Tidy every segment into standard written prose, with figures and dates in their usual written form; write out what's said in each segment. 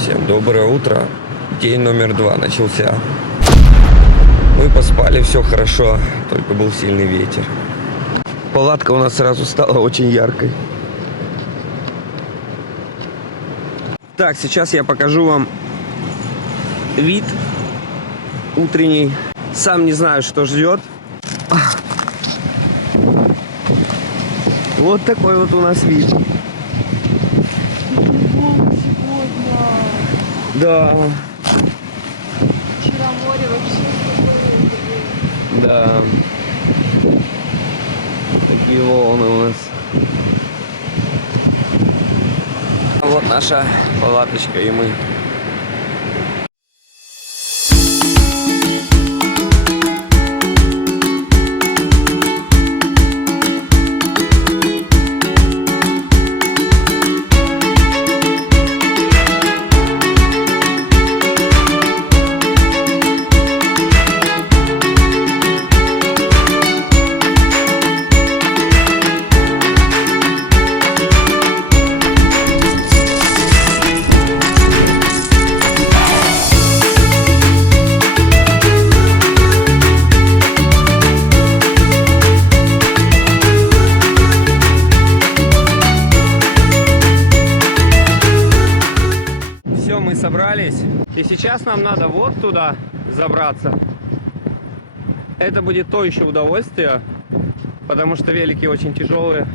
Всем доброе утро. День номер 2 начался. Мы поспали, все хорошо, только был сильный ветер. Палатка у нас сразу стала очень яркой. Так, сейчас я покажу вам вид утренний. Сам не знаю, что ждет. Вот такой вот у нас вид. Да. Вчера море вообще такое. Да. Такие волны у нас. Вот наша палаточка и мы. Мы собрались, и сейчас нам надо вот туда забраться. Это будет то еще удовольствие, потому что велики очень тяжелые.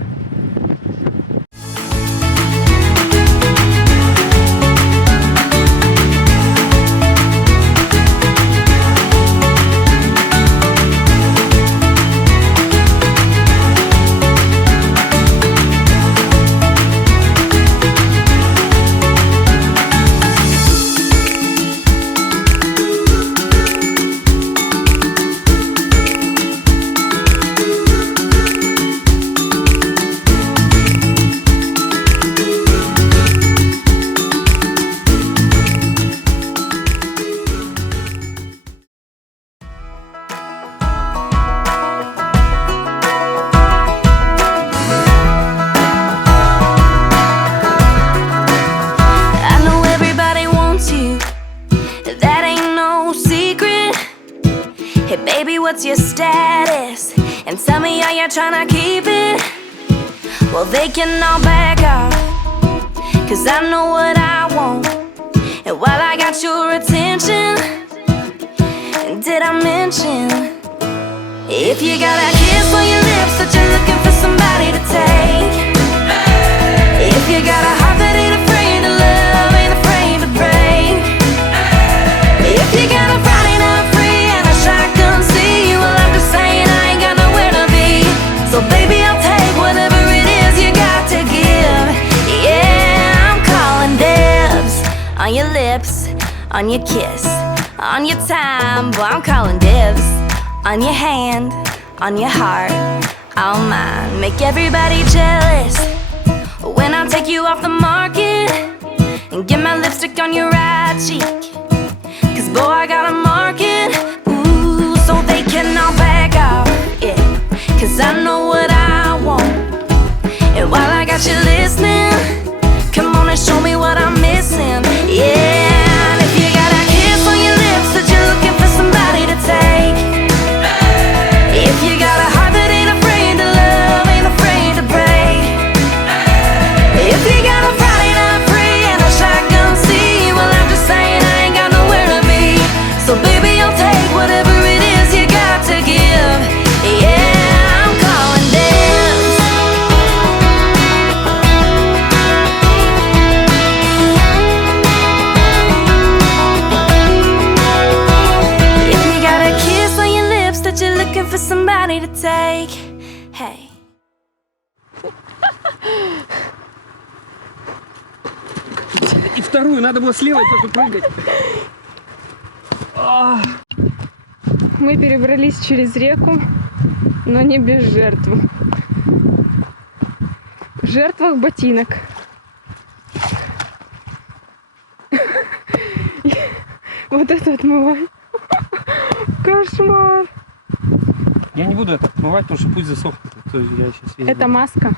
Hey baby, what's your status? And tell me, are you tryna keep it? Well, they can all back off, cause I know what I want. And while I got your attention, did I mention, if you got a kiss on your lips that you're looking for somebody to take, if you got a heart that ain't afraid to love, ain't afraid to break, if you got a Friday night free and a shotgun see, well I'm just saying I ain't got nowhere to be. So baby, I'll take whatever it is you got to give. Yeah, I'm calling dibs on your lips, on your kiss, on your time. Boy, I'm calling dibs on your hand, on your heart, all mine. Make everybody jealous when I take you off the market and get my lipstick on your right cheek. Cause boy, I got a market, ooh, so they can all back off, yeah. Cause I know what I want. And while I got you listening, come on and show me what I'm missing, yeah. And if you got a kiss on your lips that you're looking for somebody to take, if you got a heart that ain't afraid to love, ain't afraid to break, if you got a Friday night free and a shotgun see, well I'm just saying I ain't got nowhere to be. So baby, I'll take whatever it is you got to give. Yeah, I'm calling dibs. If you got a kiss on your lips that you're looking for somebody to take, hey. И вторую, надо было слева тоже прыгать. Мы перебрались через реку, но не без жертв. В жертвах ботинок. Вот это отмывай. Кошмар. Я не буду это отмывать, потому что пусть засохнет. То есть я сейчас весь Это маска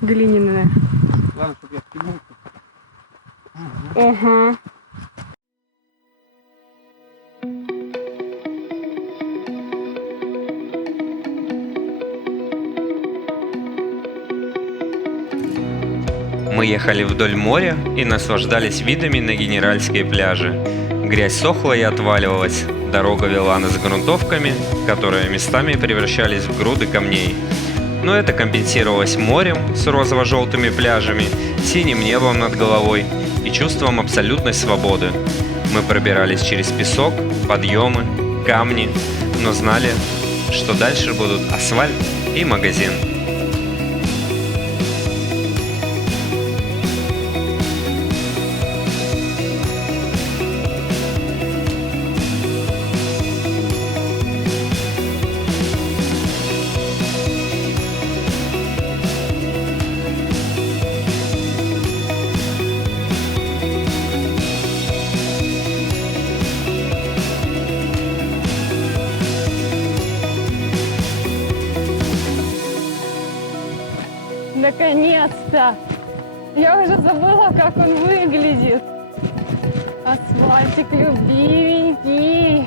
глиняная. Ладно, чтобы я впрямую. Ага. Мы ехали вдоль моря и наслаждались видами на генеральские пляжи. Грязь сохла и отваливалась. Дорога вела нас грунтовками, которые местами превращались в груды камней. Но это компенсировалось морем с розово-желтыми пляжами, синим небом над головой и чувством абсолютной свободы. Мы пробирались через песок, подъемы, камни, но знали, что дальше будут асфальт и магазин. Наконец-то! Я уже забыла, как он выглядит. Асфальтик любименький.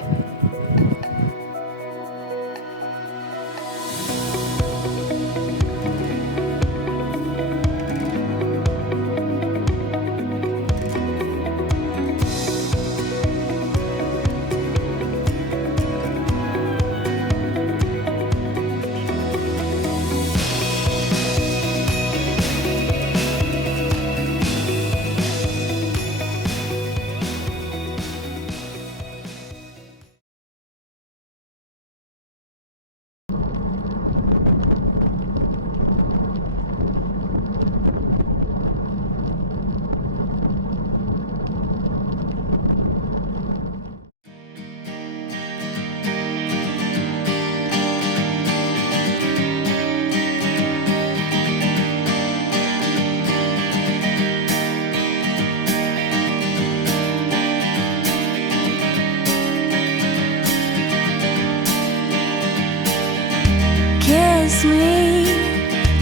Kiss me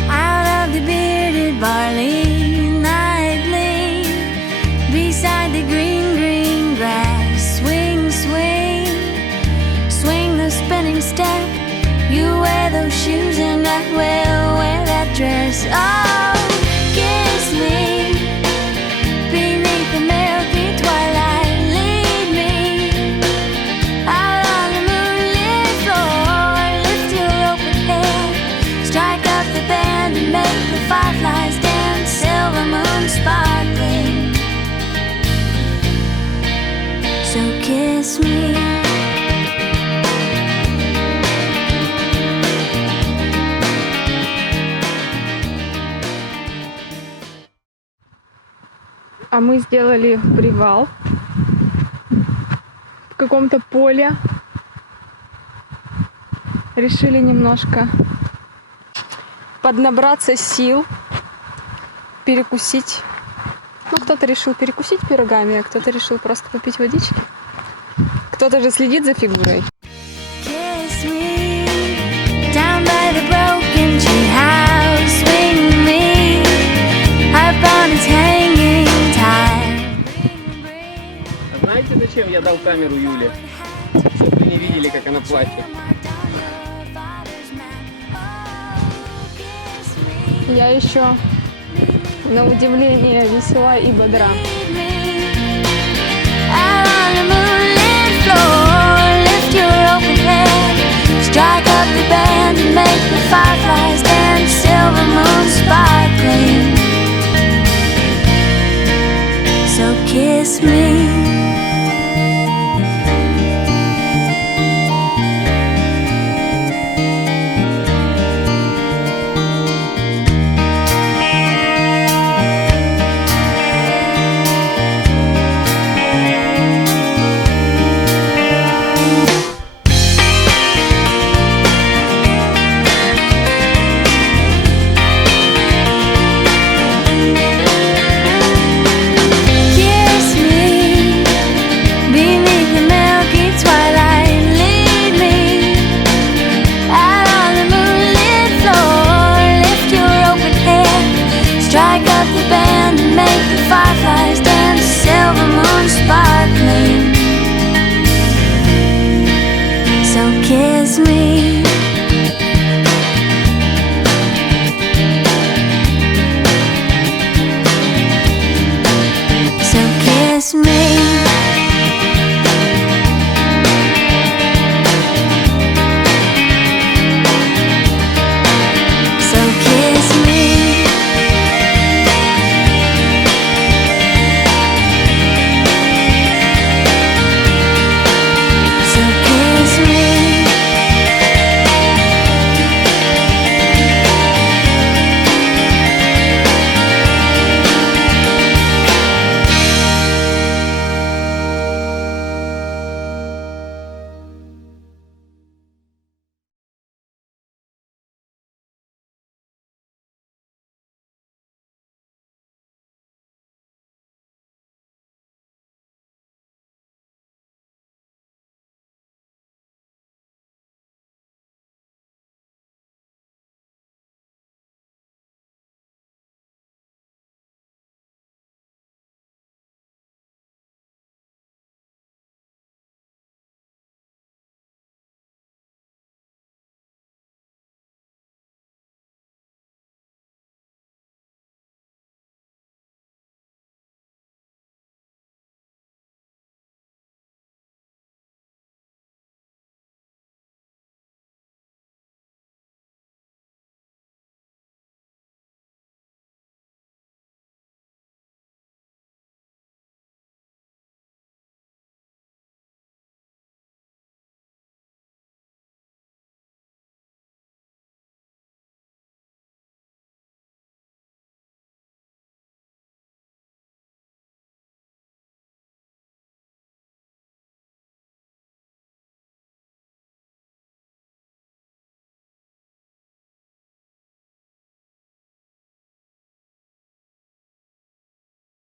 out of the bearded barley nightly, beside the green, green grass. Swing, swing, swing the spinning step. You wear those shoes and I will wear that dress. Oh, kiss me beneath the milky twilight. Lead me out on the moonlit floor. Lift your open head, strike up the band and make the fireflies dance. Silver moon sparkling, so kiss me. А мы сделали привал в каком-то поле. Решили немножко поднабраться сил, перекусить. Ну, кто-то решил перекусить пирогами, а кто-то решил просто попить водички. Кто-то же следит за фигурой. Kiss me down by the broken tree house. Swing me up on its hanging time. А знаете, зачем я дал камеру Юле? Чтобы вы не видели, как она плачет. Я еще на удивление весела и бодра. Out on the moonlit floor, lift your open head, strike up the band and make the fireflies dance. Silver moon sparkling, so kiss me. Kiss me me.